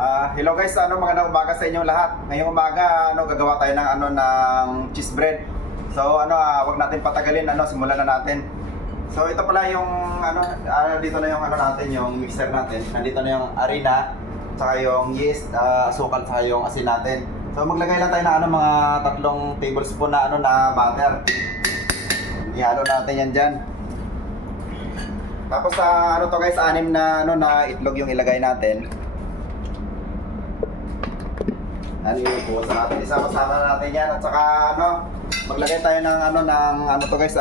Hello guys, magandang umaga sa inyong lahat. Ngayong umaga, gagawa tayo ng ng cheese bread. So wag natin patagalin, simulan na natin. So ito pala yung dito na yung natin, yung mixer natin. Nandito na yung harina, saka yung yeast, asukal, saka yung asin natin. So maglagay lang tayo ng mga 3 tablespoon na na butter. Ihalo natin yan diyan. Tapos to guys, 6 na na itlog yung ilagay natin. Ibuhos natin, isama-sama natin yan at saka maglagay tayo ng to guys,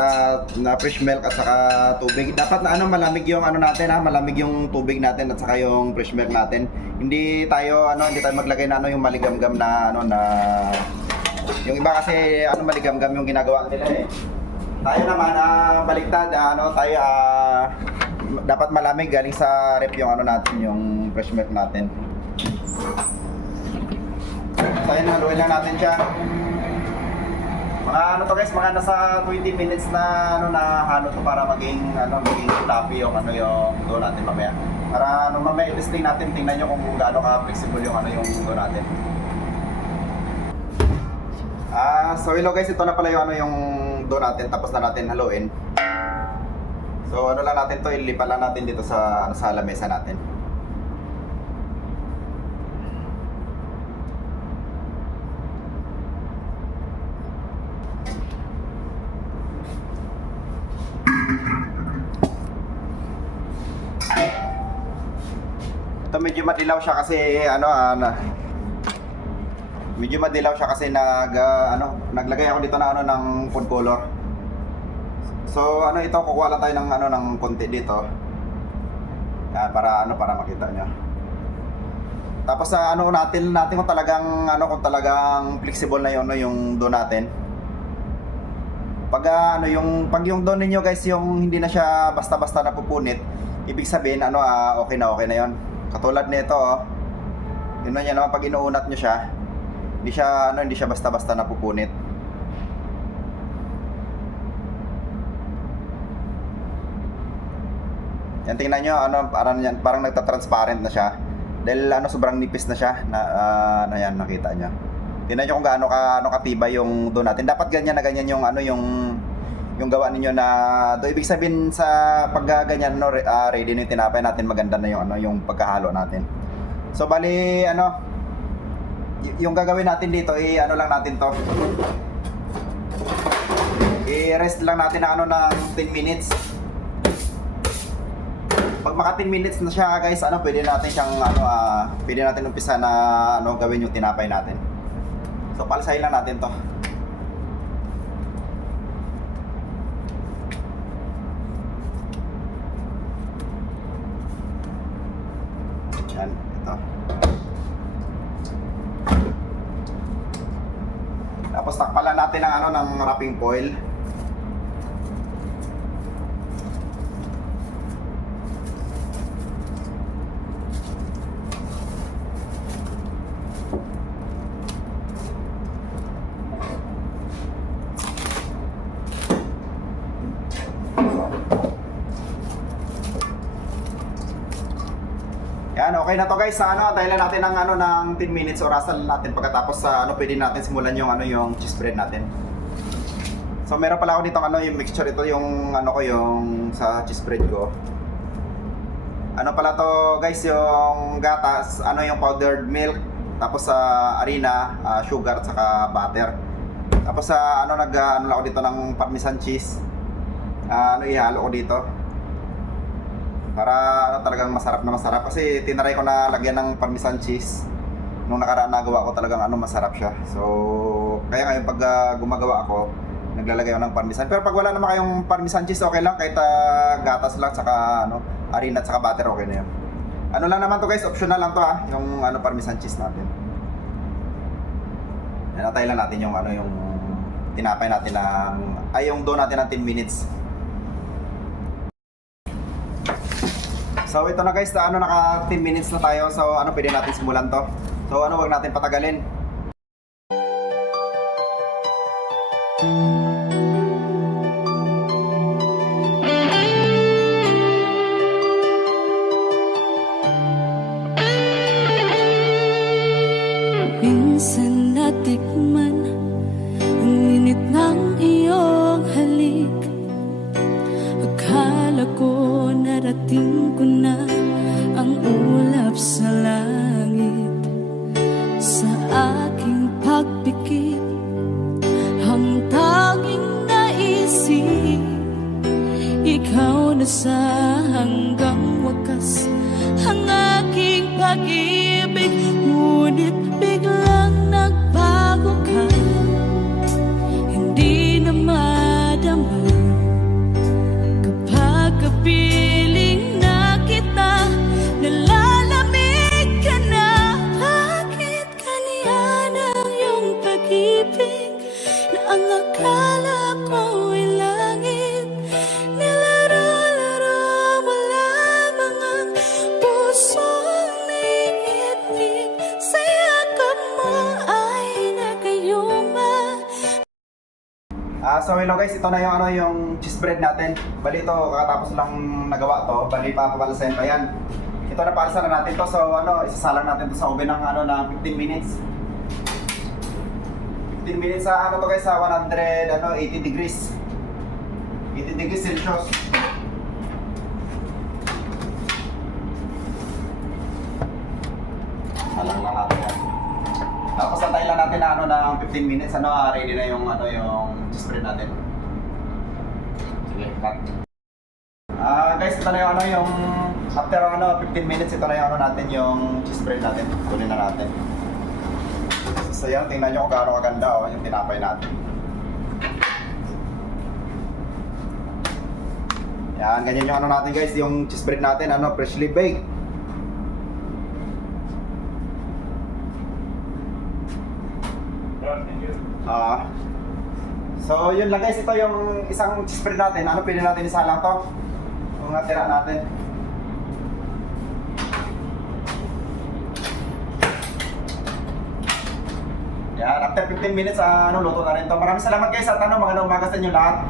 na fresh milk at saka tubig. Dapat na malamig yung natin, malamig yung tubig natin at saka yung fresh milk natin. Hindi tayo maglagay na yung maligamgam na na yung iba kasi maligamgam yung ginagawa nila eh. Tayo naman baliktad, tayo dapat malamig galing sa ref yung natin, yung fresh milk natin. Tayo na, haluin lang natin siya. Mga to guys, mga nasa 20 minutes na na halo to para maging maging fluffy yung yung dough natin mamaya. Para mamaya i-testing natin, tingnan niyo kung gaano ka flexible yung yung dough natin. So hello guys, ito na pala yung yung dough natin, tapos na natin haluin. So lang natin to, ilipat lang natin dito sa lamesa natin. Ito medyo madilaw siya kasi medyo madilaw siya kasi naglagay ako dito na ng food color. So ito, kukuha lang tayo ng ng konti dito. Yan, para makita nyo. Tapos natin kung talagang kung talagang flexible na yung dough natin. Pag pag yung dough ninyo guys, yung hindi na siya basta-basta napupunit, ibig sabihin okay na 'yon. Katulad nito, yun na naman, pag inuunat nyo siya, hindi siya basta-basta napupunit. Yan, tingnan nyo, parang nagta-transparent na siya. Dahil sobrang nipis na siya, yan, nakita nyo. Tingnan nyo kung gaano katibay yung dough natin. Dapat ganyan na ganyan yung yung gawa ninyo na do. Ibig sabihin sa pag ganyan ready na yung tinapay natin, maganda na yung yung pagkahalo natin. So bali yung gagawin natin dito lang natin to. I-rest lang natin na ng 10 minutes. Pag maka 10 minutes na siya guys, pwede natin siyang pwede natin umpisa na gawin yung tinapay natin. So palasahin lang natin to. Yan, ito. Tapos takpalan natin ng ng wrapping foil. Yan, okay na to guys. Tayo lang natin ng ng 10 minutes, orasan natin pagkatapos pwede natin simulan yung yung cheese bread natin. So meron pala ako dito yung mixture, ito yung ko yung sa cheese bread ko. Pala to guys, yung gatas, yung powdered milk, tapos harina, sugar at saka butter. Tapos lang ako dito ng parmesan cheese. Ihalo ko dito. Para talagang masarap na masarap, kasi tinaray ko na lagyan ng parmesan cheese nung nakaraan, nagawa ko talagang masarap siya. So kaya ngayon pag gumagawa ako, naglalagay ako ng parmesan. Pero pag wala naman kayong parmesan cheese, okay lang, kahit gatas lang saka harina at saka butter, okay na yun. Lang naman to guys, optional lang to yung parmesan cheese natin. Natay lang natin yung yung tinapay natin yung dough natin ng 10 minutes. So ito na guys, naka 10 minutes na tayo. So pwede natin simulan to. So wag natin patagalin. minsan natikman ang init ng iyong halik. Akala ko narating ko na ang ulap sa langit. Sa aking pagpikit, ang tanging naisip, ikaw na sa hanggang wakas ang aking pag-ibig. Ngunit biglang nagbago ka, hindi na madama kapag kapiling na kita. Nalalamig ka na, bakit kaniyan ang iyong pag-ibig na ang akala ko ay langit? Nilaro-laro mo lamang ang pusong niitik. Sa yakap mo ay nagayuma. So hello guys, ito na yung yung cheese bread natin. Bali ito, kakatapos lang nagawa to. Bali papapalasahin pa yan. Ito na palasa na natin to. So isasalang natin to sa oven ng na 15 minutes. 15 minutes sa to guys, sa 80 degrees. 80 degrees Celsius. Salang lang natin yan. Tapos antayin lang natin na 15 minutes, ready na yung cheese bread natin. Sige, cut. Guys, ito na yung after 15 minutes, ito na yung natin yung cheese bread natin. Kunin na natin. So yan, tingnan nyo kung gaano kaganda yung tinapay natin. Yan, ganyan yung natin guys, yung cheese bread natin, freshly baked. So yun lang guys, ito yung isang cheese bread natin. Pwede natin isalang to kung natira natin. Yan, after 15 minutes, luto na rin to. Maraming salamat guys at mga umaga sa inyo lahat.